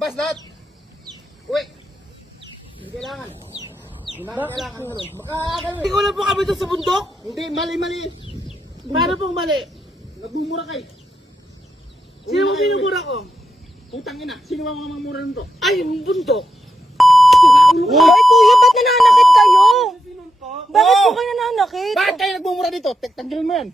Labas lahat! Uy! Hindi kailangan. Hindi namin kailangan ganun. Baka ganun. Hindi ko lang po kami doon sa bundok. Hindi, mali. Paano pong mali? Nagmumura kayo. Sino mo minumura ko? Putang ina, sino ba mga mamura nito? Ay, yung bundok. Ay, kuya, ba't nananakit kayo? Bakit Oo! po kayo nananakit? Bakit kayo nagmumura dito? Tanggalin mo yan.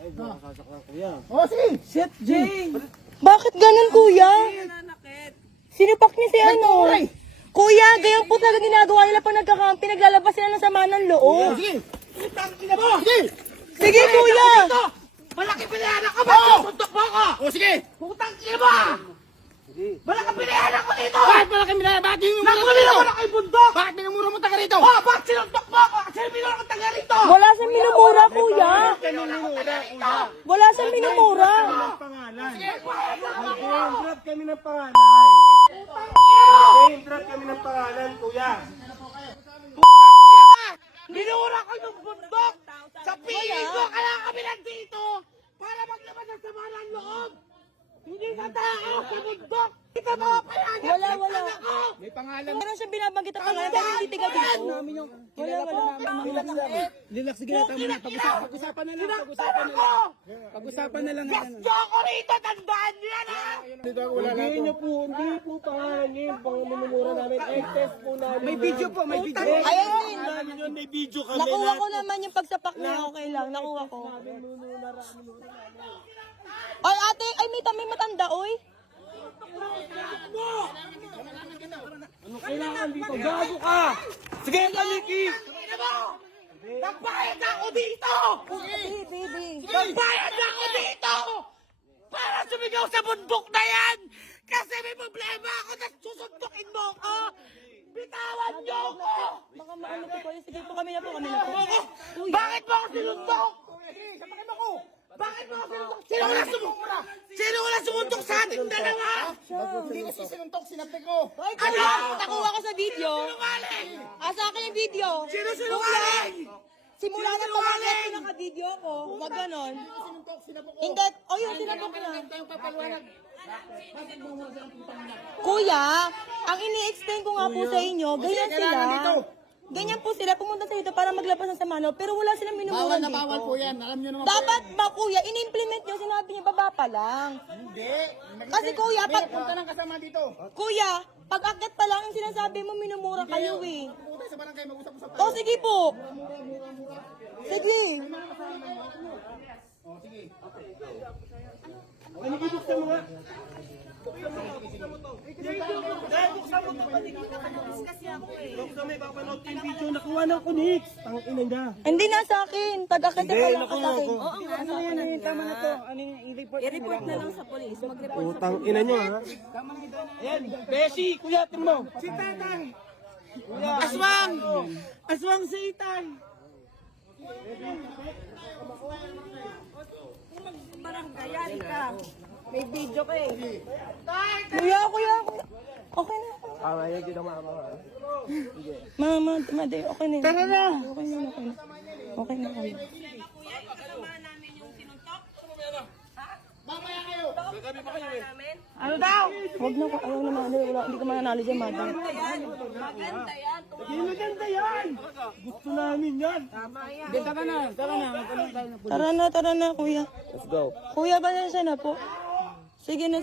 Ay, baka sasaklan kuya. Oh, sige! Shit, Jay! Bakit ganun, kuya? Nananakit. Sinipak niya si ano? Nagmumura eh. Kuya, ganyan po talaga ginagawa nila pag nagkakampi, naglalabas sila ng sama ng loob. Sige! Putang ina mo! Sige! Sige, kuya! Ito! Malaki pinayanan ka ba? Oo! Suntok mo ako! Oh, sige! Putang ina mo! Malaki pinayanan ko dito! Bakit malaki minaya? Bakit yung mura mo Nakuli dito? ako na kay bundok! Bakit minumura mo taga rito? Oh, bakit sinuntok mo ako? Kasi minura ko taga rito! Wala siyang minumura, kuya. Wala siyang minumura. Pangalan. Nag-drop kami ng pangalan. Nag-drop kami ng pangalan, kuya. Minura ko yung bundok! Sa piling ko, kaya kami nandito! Para maglabas ng sama ng loob! Hindi na tao sa bundok! Ito mga payagan! Wala. May pangalan. Meron siyang binabanggit na pangalan, pero hindi tiga dito. Relax, sige na. Tama na. Pag-usapan na lang. Pag-usapan na lang. Gusto ko rito! Tandaan niyo yan, ha! Dito wala na Hindi ito. niyo po, hindi po pangalan niyo yung pang-minumura namin. Test po namin. May video po, may video. Ayun! Namin yun, may video kami. Nakuha ko naman yung pagsapak niya, okay lang. Nakuha ko. Ay, ate, ay may matanda, oy. Kailangan dito. Gago ka! Sige, Maliki! Nagbayad ako dito! Baby. Nagbayad ako dito! Para sumigaw sa bundok na yan! Kasi may problema ako na susuntukin mo ko! Bitawan niyo ako! Baka maano po kayo. Sige po, kami na po. Bakit mo ako sinuntok? Bakit mo ako sinuntok? Sino wala sumuntok sa ating dalawa? Hindi kasi sinuntok, sinapik ko. Ano? Nakuha ko sa video. Sinungaling! Sa akin yung video. Sino sinungaling? Simula na pag-akit ko naka-video ko. Wag ganon. Sinuntok, sinapok ko. Hindi. O yun, sinabok na. Tayong papaliwanag. Kuya, ang ini-explain ko nga po sa inyo, ganyan kailangan dito. sila. Ganyan po sila, pumunta sa dito para maglabas ng samano, pero wala silang minumura Bawal na dito. bawal po yan. Alam niyo naman Dapat ba, kuya, in-implement nyo, sinabi niyo, baba pa lang. Hindi. Kasi kuya, May punta ng kasama dito. Kuya, pag akit pa lang yung sinasabi mo, minumura kayo eh. Pumunta sa barangay, mag-usap-usap tayo. O, sige po. Sige. Ano bubuksan mo nga? Buksan mo, ipapanood ko yung video. Nakuha na ako, Nix. Tangina niya. Hindi na sa akin. Pag-akit pa lang sa akin. Ano yan? Tama na to. Ano yung i-report? I-report na lang sa polis. Mag-report. Putang ina niyo, ha? Ayan, Beshi, kuya, mo. Si Tatay! Aswang! Aswang si Itay! May video ka eh. Kuya. Okay na. Ah, yan, di na makakawa. Mama, okay na. Tara na. Okay na. Ano daw? Huwag na, ayaw na manalo. Hindi ka mananalo dyan, madam. Hindi maganda yan! Gusto namin yan! Tara na, kuya. Let's go. Kuya, pasensya na po. Sige na.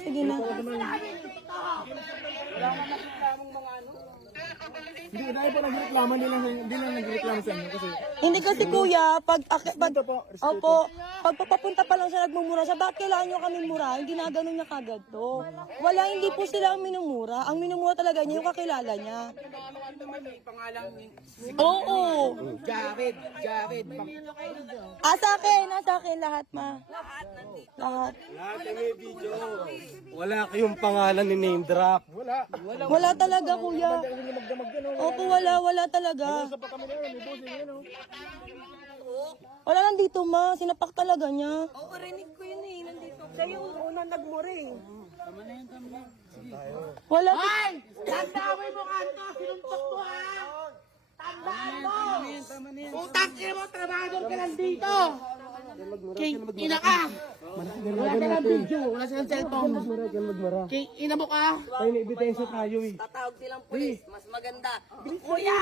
Hindi na po nagreklamo, hindi lang nagreklamo sa inyo kasi Hindi kuya, pag papapunta pa lang siya nagmumura siya, bakit kailangan nyo kami mura? Hindi na ganun niya kagad to. Hindi po sila ang minumura. Ang minumura talaga niya yung kakilala niya. Oo. Jared. Sa akin lahat, ma. Lahat. Lahat ng may video. Wala kayong pangalan ni name drop. Wala talaga, kuya. Opo, wala talaga. Wala lang dito, ma. Sinapak talaga niya. Oo, rinig ko yun eh. Nandito. Siya yung unang nagmura eh. Wala. Ay! Tandawin mo kanto! Sinuntok mo ha! Tandaan mo! Utang ina mo, trabador ka lang dito! King, ina ka! Wala ka ng video, wala silang cellphone. King, ina mo ka! Tayo na ibitensya tayo eh. Tatawag silang pulis. Mas maganda. Kuya!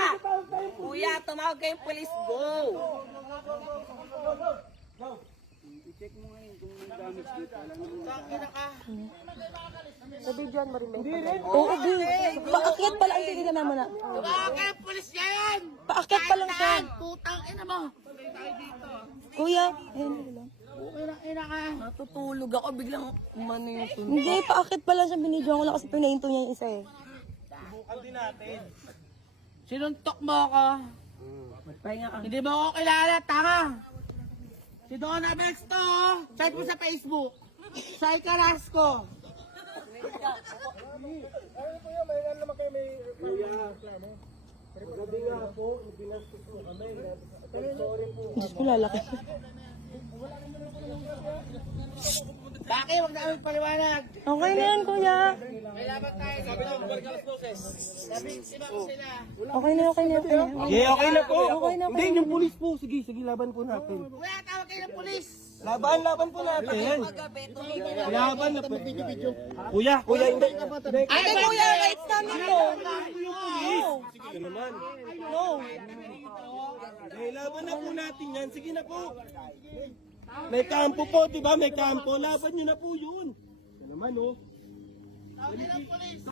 Kuya, tumawag kayong pulis. Go! Ina ka! Oo, paakyat pala ang tingin naman na. Bakit pulis yan? Paakyat pa lang siya. Putang ina mo! Kuya, ayun lang. Ina ka! Natutulog ako. Biglang umano yung tunog. Hindi, paakyat pa lang siya. Binidyo ko lang kasi pinahinto niya yung isa eh. Sinuntok mo ako. Hindi mo ako kilala, tanga. Si Donna Bex to, search mo sa Facebook. Sai Carrasco. Gabi nga po, binastos po kami. Sorry po. Diyos ko lalaki. Bakit? Huwag namin paliwanag. Okay na yan, kuya. May laban tayo dito. Labing sila ko sila. Okay na, okay na, okay na. Yeah, okay na po. Okay na, okay Hindi, na. yung pulis po. Sige, laban po natin. Kuya, tawag kayo ng polis. Laban po natin. Gabi, tumigil na. Laban na po. Kuya, hindi. Ay, kuya, rights namin to. Sige ka naman. No. Eh, laban na po natin yan. Sige na po. May kampo po, di ba? May kampo. Laban nyo na po yun. Yan naman, oh. Tawag kayo ng polis.